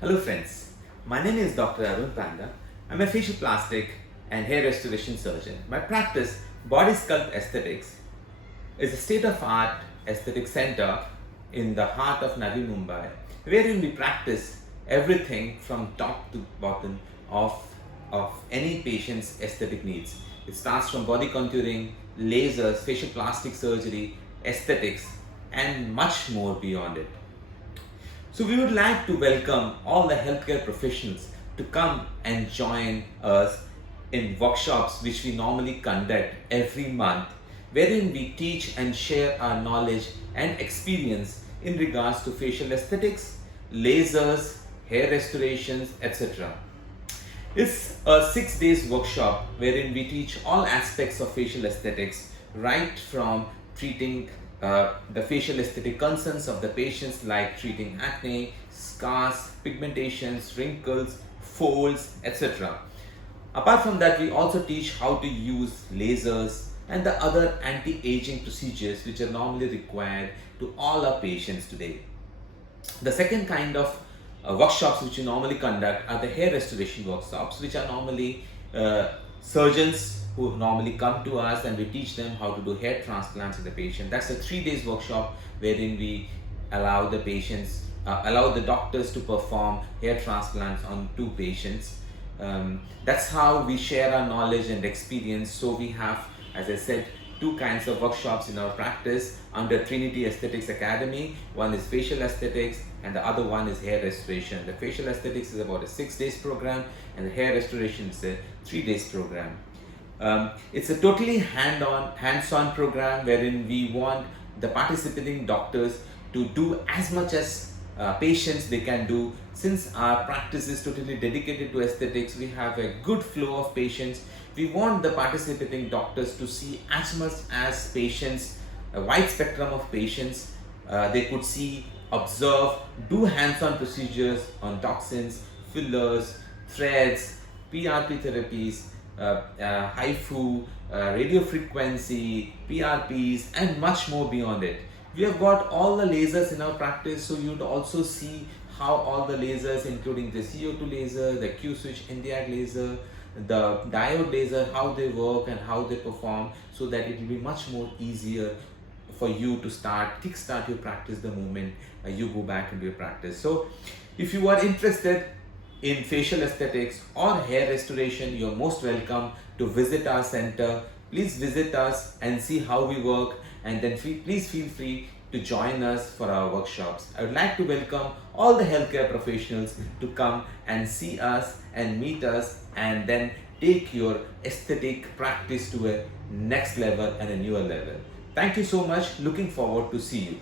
Hello friends, my name is Dr. Arun Panda. I'm a facial plastic and hair restoration surgeon. My practice, Bodyskulpt Aesthetics, is a state-of-art aesthetic center in the heart of Navi, Mumbai, wherein we practice everything from top to bottom of any patient's aesthetic needs. It starts from body contouring, lasers, facial plastic surgery, aesthetics, and much more beyond it. So we would like to welcome all the healthcare professionals to come and join us in workshops which we normally conduct every month, wherein we teach and share our knowledge and experience in regards to facial aesthetics, lasers, hair restorations, etc. It's a 6 days workshop wherein we teach all aspects of facial aesthetics, right from treating the facial aesthetic concerns of the patients, like treating acne, scars, pigmentations, wrinkles, folds, etc. Apart from that, we also teach how to use lasers and the other anti-aging procedures which are normally required to all our patients today. The second kind of workshops which we normally conduct are the hair restoration workshops, which are normally surgeons who normally come to us, and we teach them how to do hair transplants in the patient. That's a 3 days workshop wherein we allow the patients, allow the doctors to perform hair transplants on 2 patients. That's how we share our knowledge and experience. So we have, as I said, 2 kinds of workshops in our practice under Trinity Aesthetics Academy. One is facial aesthetics and the other one is hair restoration. The facial aesthetics is about a 6 days program and the hair restoration is a 3 days program. It's a totally hands-on program wherein we want the participating doctors to do as much as patients they can do. Since our practice is totally dedicated to aesthetics, we have a good flow of patients. We want the participating doctors to see as much as patients, a wide spectrum of patients. They could see, observe, do hands-on procedures on toxins, fillers, threads, PRP therapies, HIFU, radio frequency, PRPs, and much more beyond it. We have got all the lasers in our practice, so you'd also see how all the lasers, including the CO2 laser, the Q-switch NDR laser, the diode laser, how they work and how they perform, so that it will be much more easier for you to kickstart your practice the moment you go back into your practice. So if you are interested in facial aesthetics or hair restoration, you're most welcome to visit our center. Please visit us and see how we work, and then please feel free to join us for our workshops. I would like to welcome all the healthcare professionals to come and see us and meet us, and then take your aesthetic practice to a next level and a newer level. Thank you so much. Looking forward to see you.